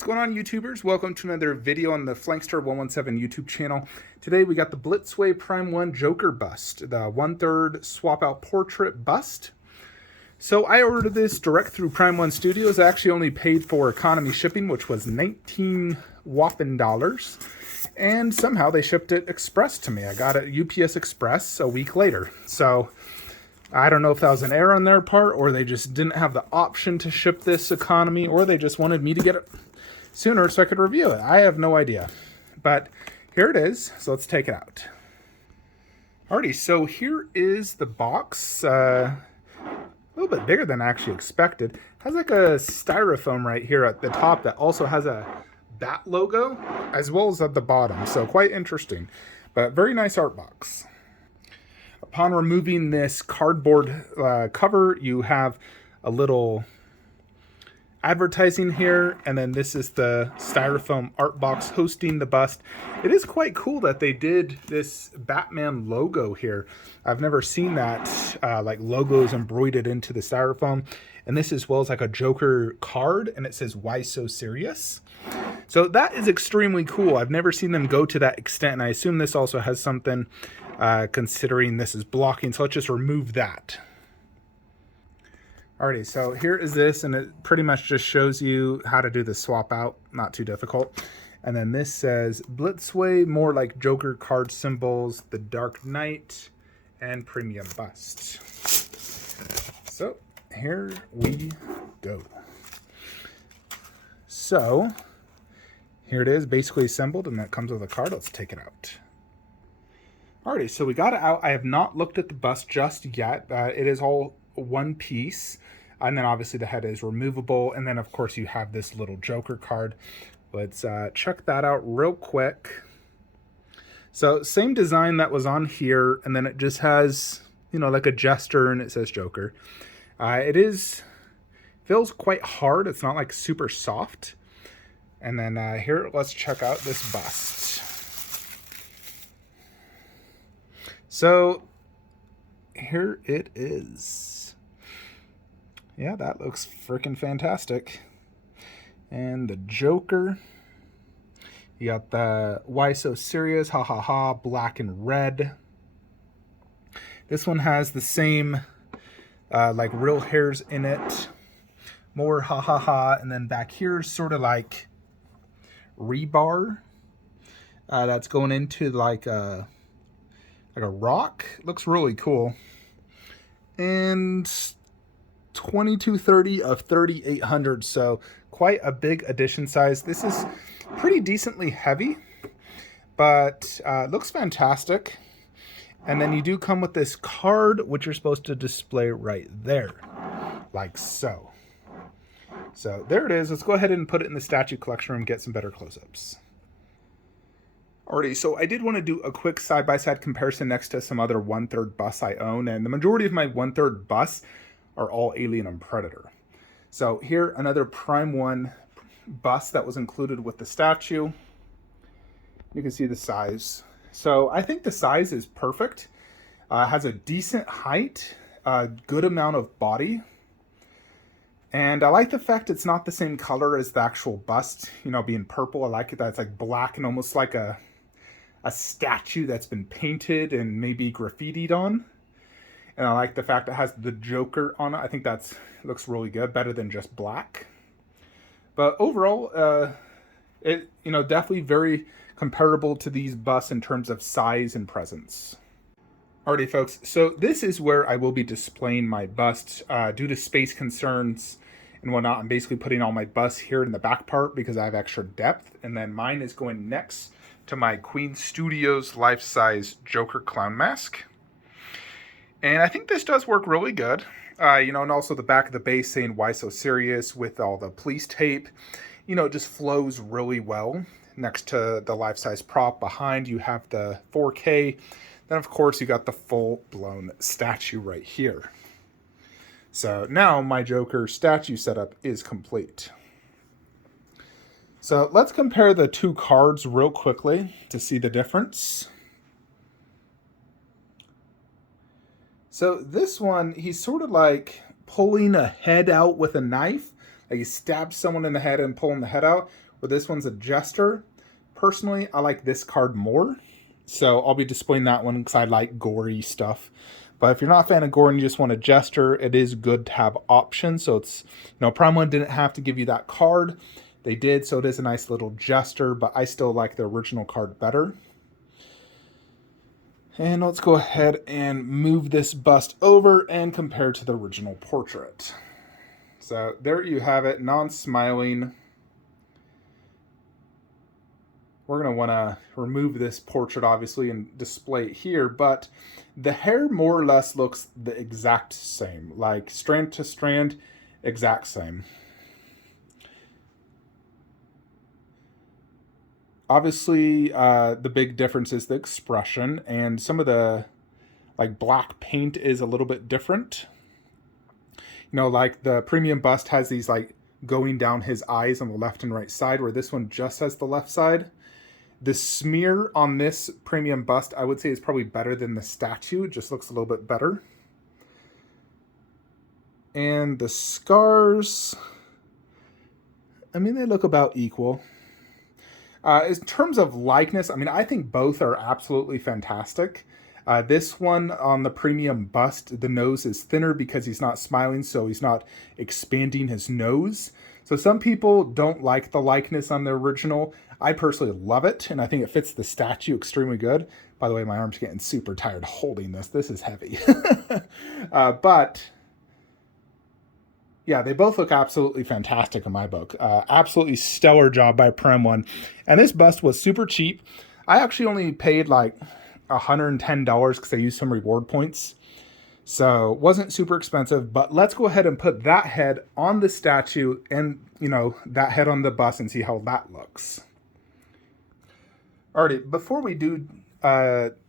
What's going on, YouTubers? Welcome to another video on the Flankster 117 YouTube channel. Today we got the Blitzway Prime 1 Joker bust, the 1/3 swap out portrait bust. So I ordered this direct through Prime 1 Studios. I actually only paid for economy shipping, which was 19 whopping dollars. And somehow they shipped it express to me. I got it UPS Express a week later. So I don't know if that was an error on their part, or they just didn't have the option to ship this economy, or they just wanted me to get it sooner so I could review it. I have no idea. But here it is, so let's take it out. Alrighty, so here is the box. A little bit bigger than I actually expected. It has like a styrofoam right here at the top that also has a bat logo, as well as at the bottom. So quite interesting, but very nice art box. Upon removing this cardboard cover, you have a little advertising here, and then this is the styrofoam art box hosting the bust. It is quite cool that they did this Batman logo here. I've never seen that, like logos embroidered into the styrofoam. And this as well as like a Joker card, and it says, "Why so serious?" So that is extremely cool. I've never seen them go to that extent, and I assume this also has something, considering this is blocking. So let's just remove that. Alrighty, so here is this, and it pretty much just shows you how to do the swap out. Not too difficult. And then this says Blitzway, more like Joker card symbols, the Dark Knight, and Premium Bust. So here we go. So here it is, basically assembled, and that comes with a card. Let's take it out. Alrighty, so we got it out. I have not looked at the bust just yet. It is all one piece, and then obviously the head is removable, and then of course you have this little Joker card. Let's check that out real quick. So same design that was on here, and then it just has, you know, like a gesture, and it says Joker. Feels quite hard. It's not like super soft. And then here, let's check out this bust. So here it is. Yeah, that looks freaking fantastic. And the Joker. You got the "Why so serious?" Ha ha ha, black and red. This one has the same like real hairs in it. More ha ha ha, and then back here is sort of like rebar that's going into like a rock. It looks really cool. And 2230 of 3800, so quite a big edition size. This is pretty decently heavy, but looks fantastic. And then you do come with this card, which you're supposed to display right there, like so. So there it is. Let's go ahead and put it in the statue collection room, get some better close-ups. Alrighty, so I did want to do a quick side-by-side comparison next to some other 1/3 busts I own, and the majority of my 1/3 busts are all Alien and Predator. So here, another Prime 1 bust that was included with the statue. You can see the size. So I think the size is perfect. Has a decent height, a good amount of body. And I like the fact it's not the same color as the actual bust, you know, being purple. I like it that it's like black and almost like a statue that's been painted and maybe graffitied on. And I like the fact it has the Joker on it. I think looks really good, better than just black. But overall, it, you know, definitely very comparable to these busts in terms of size and presence. Alrighty, folks, so this is where I will be displaying my busts. Due to space concerns and whatnot, I'm basically putting all my busts here in the back part because I have extra depth. And then mine is going next to my Queen Studios life-size Joker clown mask. And I think this does work really good. You know, and also the back of the base saying "Why so serious?" with all the police tape. You know, it just flows really well next to the life-size prop. Behind you have the 4K. Then, of course, you got the full-blown statue right here. So now my Joker statue setup is complete. So let's compare the two cards real quickly to see the difference. So this one, he's sort of like pulling a head out with a knife. Like he stabs someone in the head and pulling the head out. where this one's a jester. Personally, I like this card more, so I'll be displaying that one because I like gory stuff. But if you're not a fan of gore and you just want a jester, it is good to have options. So it's, Prime 1 didn't have to give you that card. They did, so it is a nice little jester, but I still like the original card better. And let's go ahead and move this bust over and compare to the original portrait. So there you have it, non-smiling. We're going to want to remove this portrait, obviously, and display it here, but the hair more or less looks the exact same, like strand to strand, exact same. Obviously, the big difference is the expression, and some of the black paint is a little bit different. Like the premium bust has these going down his eyes on the left and right side, where this one just has the left side. The smear on this premium bust, I would say, is probably better than the statue. It just looks a little bit better. And the scars, I mean, they look about equal. In terms of likeness, I mean, I think both are absolutely fantastic. This one on the premium bust, the nose is thinner because he's not smiling, so he's not expanding his nose. So some people don't like the likeness on the original. I personally love it, and I think it fits the statue extremely good. By the way, my arm's getting super tired holding this. This is heavy. But yeah, they both look absolutely fantastic in my book. Absolutely stellar job by Prem 1. And this bust was super cheap. I actually only paid like $110 because I used some reward points. So it wasn't super expensive, but let's go ahead and put that head on the statue and, that head on the bust and see how that looks. Alrighty, before we do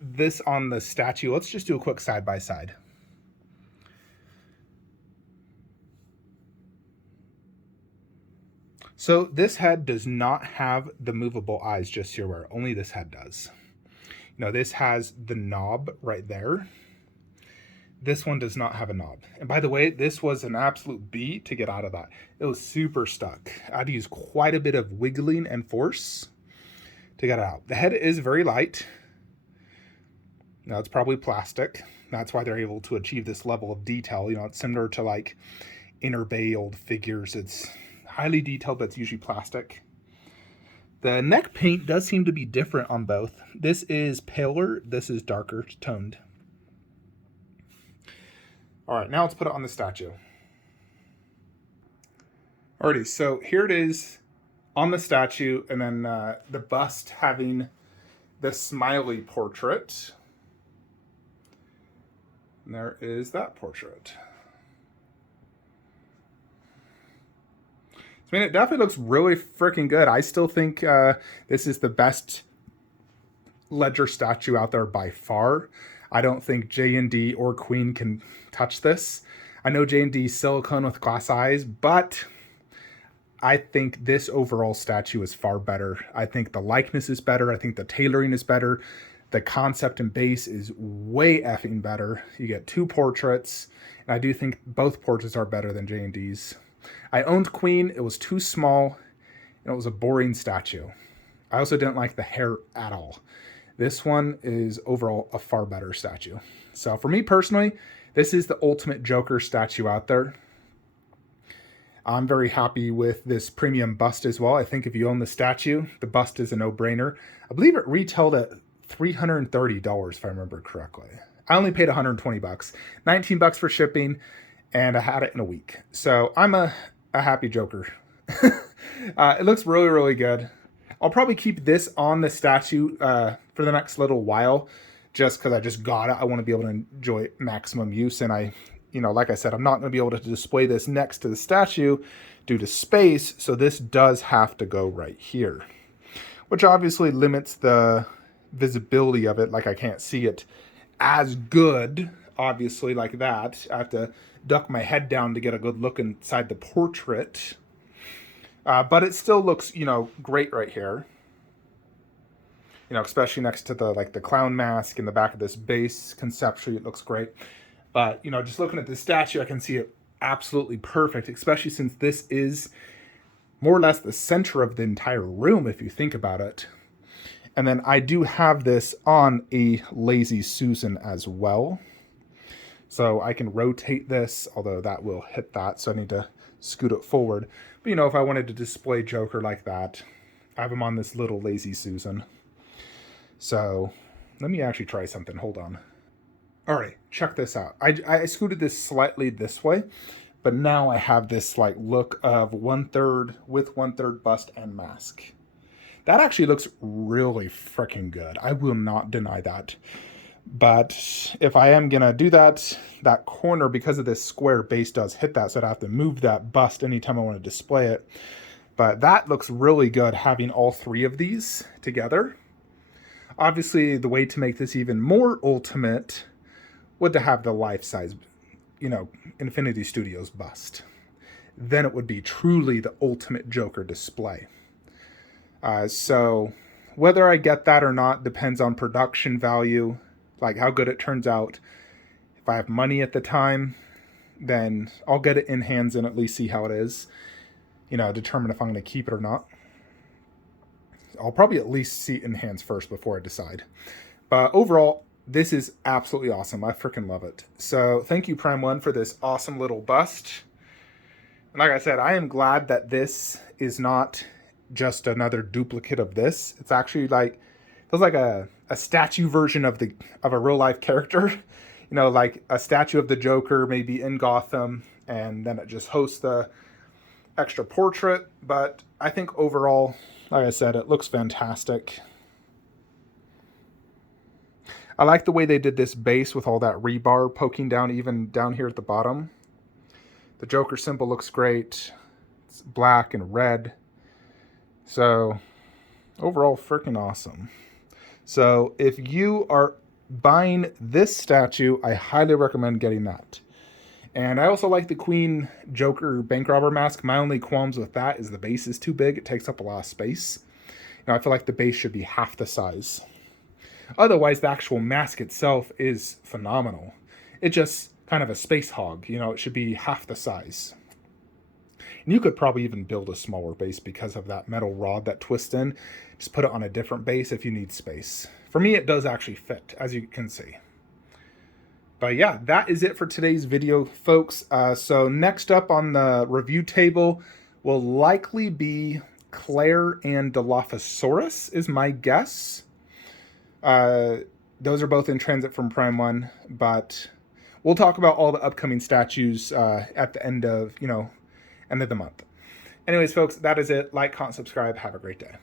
this on the statue, let's just do a quick side-by-side. So this head does not have the movable eyes, just so you're aware. Only this head does. This has the knob right there. This one does not have a knob. And by the way, this was an absolute B to get out of that. It was super stuck. I had to use quite a bit of wiggling and force to get it out. The head is very light. Now it's probably plastic. That's why they're able to achieve this level of detail. It's similar to Inner Bay old figures. It's highly detailed, but it's usually plastic. The neck paint does seem to be different on both. This is paler, this is darker toned. All right, now let's put it on the statue. Alrighty, so here it is on the statue, and then the bust having the smiley portrait. And there is that portrait. I mean, it definitely looks really freaking good. I still think this is the best Ledger statue out there by far. I don't think J&D or Queen can touch this. I know J&D is silicone with glass eyes, but I think this overall statue is far better. I think the likeness is better. I think the tailoring is better. The concept and base is way effing better. You get two portraits, and I do think both portraits are better than J&D's. I owned Queen. It was too small, and it was a boring statue. I also didn't like the hair at all. This one is overall a far better statue. So for me personally, this is the ultimate Joker statue out there. I'm very happy with this premium bust as well. I think if you own the statue, the bust is a no-brainer. I believe it retailed at $330 if I remember correctly. I only paid $120, $19 for shipping, and I had it in a week. So I'm a happy Joker. It looks really, really good. I'll probably keep this on the statue for the next little while, just because I just got it. I want to be able to enjoy it maximum use, and like I said, I'm not going to be able to display this next to the statue due to space, so this does have to go right here, which obviously limits the visibility of it. I can't see it as good, obviously, like that. I have to duck my head down to get a good look inside the portrait. But it still looks, great right here. Especially next to the clown mask in the back of this base. Conceptually, it looks great. But, just looking at the statue, I can see it absolutely perfect, especially since this is more or less the center of the entire room if you think about it. And then I do have this on a Lazy Susan as well. So I can rotate this, although that will hit that, so I need to scoot it forward. But you know, if I wanted to display Joker like that, I have him on this little Lazy Susan. So let me actually try something. Hold on. All right, check this out. I scooted this slightly this way, but now I have this like look of 1/3 with 1/3 bust and mask. That actually looks really freaking good. I will not deny that. But if I am gonna do that, that corner, because of this square base, does hit that, so I'd have to move that bust anytime I want to display it. But that looks really good having all three of these together. Obviously, the way to make this even more ultimate would to have the life-size, you know, Infinity Studios bust. Then it would be truly the ultimate Joker display. So whether I get that or not depends on production value, like how good it turns out. If I have money at the time, then I'll get it in hands and at least see how it is. You know, determine if I'm going to keep it or not. I'll probably at least see it in hands first before I decide. But overall, this is absolutely awesome. I freaking love it. So thank you, Prime One, for this awesome little bust. And like I said, I am glad that this is not just another duplicate of this. It's actually like, feels like a statue version of a real life character. You know, like a statue of the Joker maybe in Gotham, and then it just hosts the extra portrait. But I think overall, like I said, it looks fantastic. I like the way they did this base with all that rebar poking down, even down here at the bottom. The Joker symbol looks great. It's black and red. So overall, freaking awesome. So if you are buying this statue, I highly recommend getting that. And I also like the Queen Joker bank robber mask. My only qualms with that is the base is too big. It takes up a lot of space. You know, I feel like the base should be half the size. Otherwise, the actual mask itself is phenomenal. It's just kind of a space hog. You know, it should be half the size. And you could probably even build a smaller base because of that metal rod that twists in. Just put it on a different base if you need space. For me, it does actually fit, as you can see. But yeah, that is it for today's video, folks. So next up on the review table will likely be Claire and Dilophosaurus, is my guess. Those are both in transit from Prime One, but we'll talk about all the upcoming statues at the end of, end of the month. Anyways, folks, that is it. Like, comment, subscribe. Have a great day.